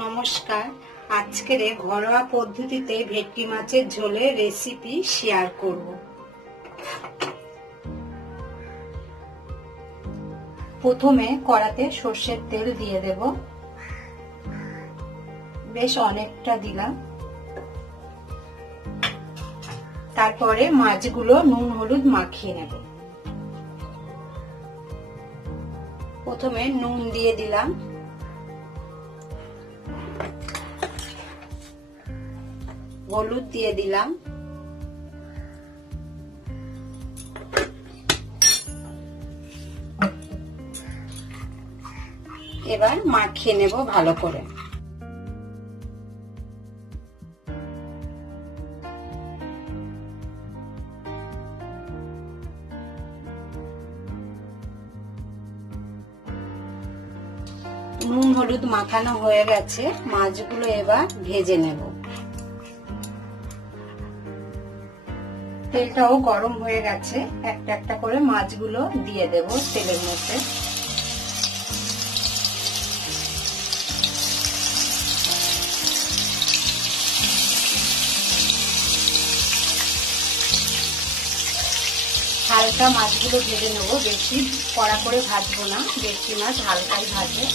নমস্কার, আজকের ঘরোয়া পদ্ধতিতে ভেটকি মাছের ঝোলের রেসিপি শেয়ার করব। প্রথমে কড়াতে সর্ষের তেল দিয়ে দেব, বেশ অনেকটা দিলাম। তারপরে মাছগুলো নুন হলুদ মাখিয়ে নেব। প্রথমে নুন দিয়ে দিলাম, হলুদ দিয়ে দিলাম, এবার মাখিয়ে নেব ভালো করে। নুন হলুদ মাখানো হয়ে গেছে, মাছগুলো এবার ভেজে নেব। তেলটাও গরম হয়ে গেছে, একটা একটা করে মাছগুলো দিয়ে দেব তেলের মধ্যে। হালকা মাছগুলো ভেজে নেব, বেশি কড়া করে ভাজবো না, বেশি মাছ হালকাই ভাজে।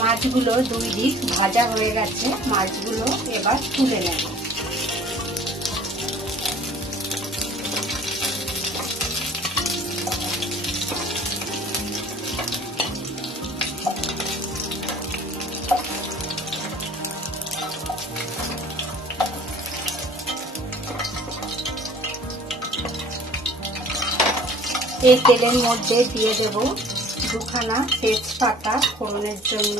মাছগুলো দুই দিক ভাজা হয়ে গেছে, মাছগুলো এবার তুলে নেব। এই তেলের মধ্যে দিয়ে দেব দুখানা তেজপাতা ফোড়নের জন্য,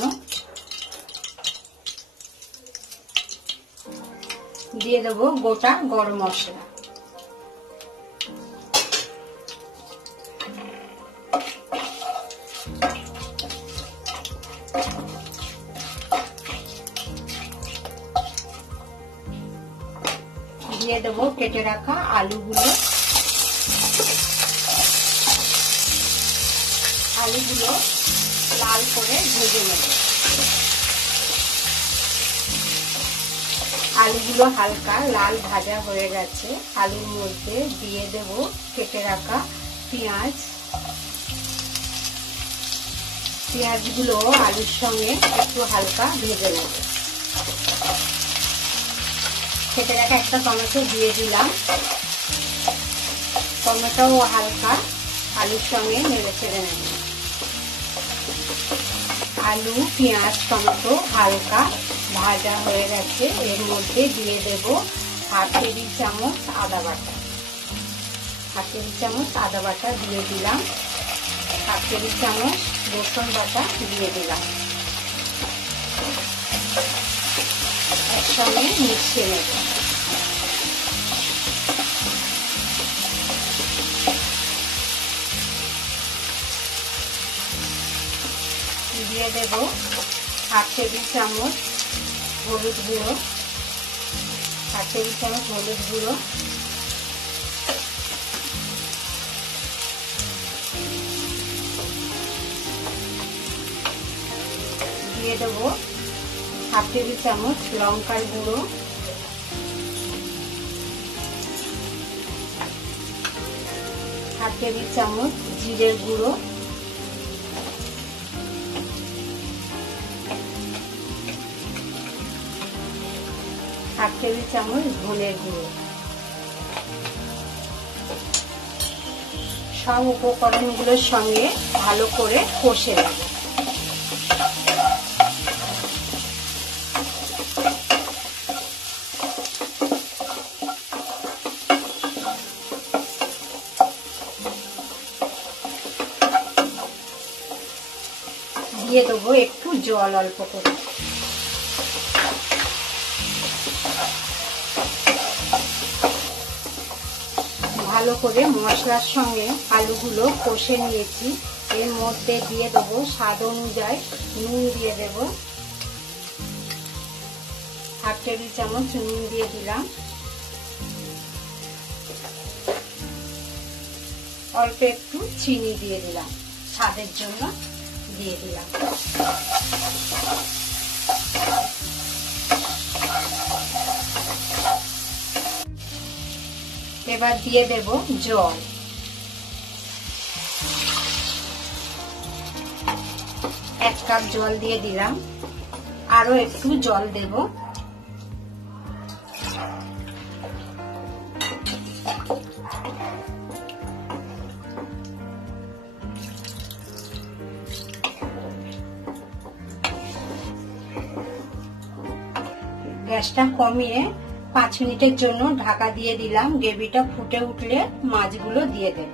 দিয়ে দেব গোটা গরম মশলা, দিয়ে দেব কেটে রাখা আলুগুলো। আলুগুলো লাল করে ভেজে নেব। আলুগুলো হালকা লাল ভাজা হয়ে গেছে, আলুর মধ্যে দিয়ে দেব কেটে রাখা পেঁয়াজ। পেঁয়াজগুলো আলুর সঙ্গে একটু হালকা ভেজে নেব। কেটে রাখা একটা টমেটো দিয়ে দিলাম, টমেটোও হালকা আলুর সঙ্গে নেড়ে চেড়ে নেব। আলু পেঁয়াজ টমেটো হালকা ভাজা হয়ে গেছে, এর মধ্যে দিয়ে দেব হাফ টেবিল চামচ আদা বাটা। হাফ টেবিল চামচ আদা বাটা দিয়ে দিলাম, হাফ টেবিল চামচ রসুন বাটা দিয়ে দিলাম। একসঙ্গে মিশিয়ে নেব। দিয়ে দেব হাফ টেবিল চামচ হলুদ গুঁড়ো, হাফ টেবিল চামচ হলুদ গুঁড়ো, দিয়ে দেব হাফ টেবিল চামচ লঙ্কার গুঁড়ো, হাফ টেবিল চামচ জিরের গুঁড়ো, হাফ টেবিল চামচ ধনের গুঁড়ো। সব উপকরণগুলোর সঙ্গে ভালো করে কষে নেব। দিয়ে দেবো একটু জল অল্প করে। ভালো করে মশলার সঙ্গে আলুগুলো কষে নিয়েছি, এর মধ্যে দিয়ে দেবো স্বাদ অনুযায়ী নুন দিয়ে দেব, 1/2 টেবিল চামচ নুন দিয়ে দিলাম, অল্প একটু চিনি দিয়ে দিলাম, স্বাদের জন্য দিয়ে দিলাম। এবার দিয়ে দেব জল, 1 কাপ জল দিয়ে দিলাম, আরো একটু জল দেব। গ্যাসটা কমিয়ে 5 মিনিটের জন্য ঢাকা দিয়ে দিলাম। গ্রেভিটা ফুটে উঠলে মাছগুলো দিয়ে দেব।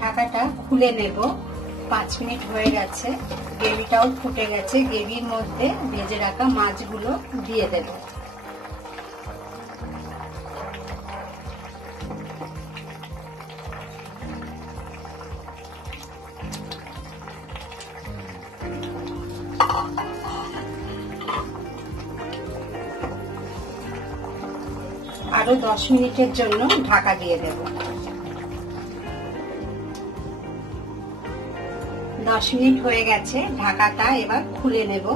ঢাকাটা খুলে নেব। 5 মিনিট হয়ে গেছে, গ্রেভিটাও ফুটে গেছে। গ্রেভির মধ্যে ভেজে রাখা মাছগুলো দিয়ে দেব। আরো 10 মিনিটের জন্য ঢাকা দিয়ে দেব। 10 মিনিট হয়ে গেছে, ঢাকাটা এবার খুলে নেব।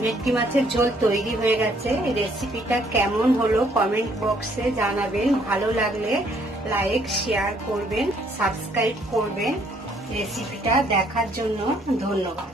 ভেটকি মাছের ঝোল তৈরি হয়ে গেছে। রেসিপিটা কেমন হলো কমেন্ট বক্সে জানাবেন। ভালো লাগলে লাইক শেয়ার করবেন, সাবস্ক্রাইব করবেন। রেসিপিটা দেখার জন্য ধন্যবাদ।